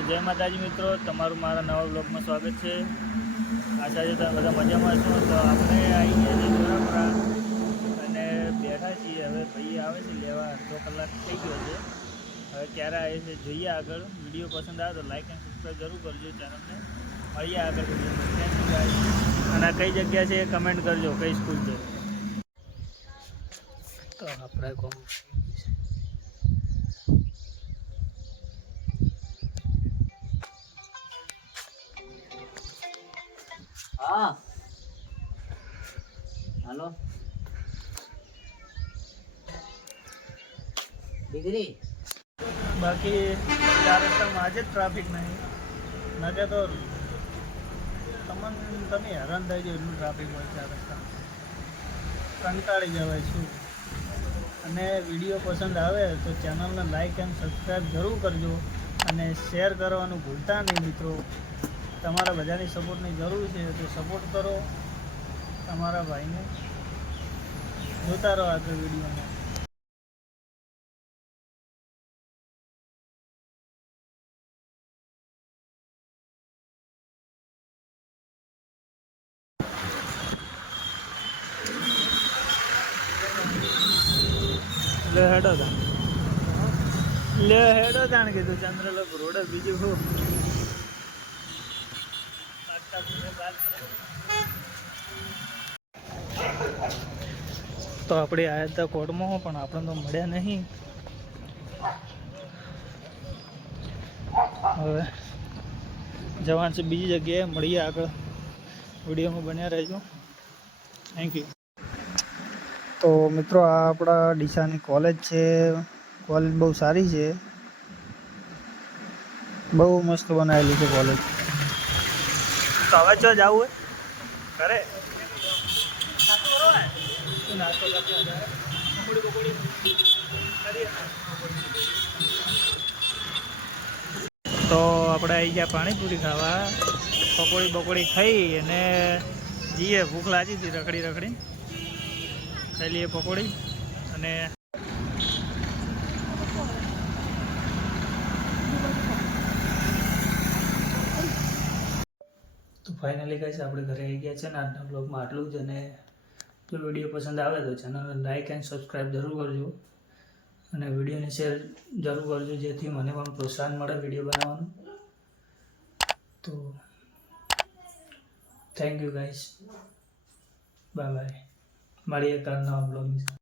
જય માતાજી મિત્રો, તમારું મારા નવા બ્લોગમાં સ્વાગત છે। આશા છે તમે બધા મજામાં છો। તો આપણે આવી ગયા છીએ જોરાપરા અને બેઠા છીએ। હવે ભાઈ આવે છે લેવા, અડધો કલાક થઈ ગયો છે। હવે ક્યારે આવે છે જોઈએ આગળ। વિડીયો પસંદ આવે તો લાઈક અને સબસ્ક્રાઈબ જરૂર કરજો ચેનલને। મળીએ આગળ વિડીયોમાં। Thank you guys. અને કઈ જગ્યા છે એ કમેન્ટ કરજો, કઈ સ્કૂલ છે। તો આપણે કોમ हाँ हेलो डिग्री बाकी 4 रस्ताમાં આજે જ ટ્રાફિક નહીં, નકે તો તમે હેરાન થઈ જાવ એટલું ટ્રાફિક હોય 4 રસ્તામાં, કંટાળી જવાય શું। અને વિડીયો પસંદ આવે તો ચેનલને લાઈક એન્ડ સબસ્ક્રાઈબ જરૂર કરજો અને શેર કરવાનું ભૂલતા નહીં મિત્રો। તમારા બધાની સપોર્ટની જરૂર છે તો સપોર્ટ કરો તમારા ભાઈને। જોતા રહો આગળ વિડીયોમાં। લે હેડો તા, લે હેડો તાણ કીધું ચંદ્રલોક રોડ બીજું શું। તો આપણે આયા હતા કોર્ટમાં પણ આપણે તો મળ્યા નહીં। હવે જવાનું છે બીજી જગ્યાએ, મળીએ આગળ વિડીયોમાં બન્યા રહેજો। Thank you. તો મિત્રો આ આપણા ડીસાની કોલેજ છે। કોલેજ બહુ સારી છે, બહુ મસ્ત બનાવેલી છે કોલેજ। તો હવે ચો જવું હોય ઘરે નાસ્તો તો આપણે આવી ગયા પાણીપુરી ખાવા। પકોડી ખાઈ અને જઈએ, ભૂખ લાગી હતી રખડી ખાઈ લઈએ પકોડી। અને તો ફાઇનલી ગાઈસ આપણે ઘરે આવી ગયા છે ને આજના બ્લોગમાં આટલું જ। અને જો વિડીયો પસંદ આવે તો ચેનલને લાઈક એન્ડ સબસ્ક્રાઈબ જરૂર કરજો અને વિડીયોને શેર જરૂર કરજો, જેથી મને પણ પ્રોત્સાહન મળે વિડીયો બનાવવાનું। તો thank you guys, bye bye. મળીએ કાલ નવા બ્લોગની સાથે।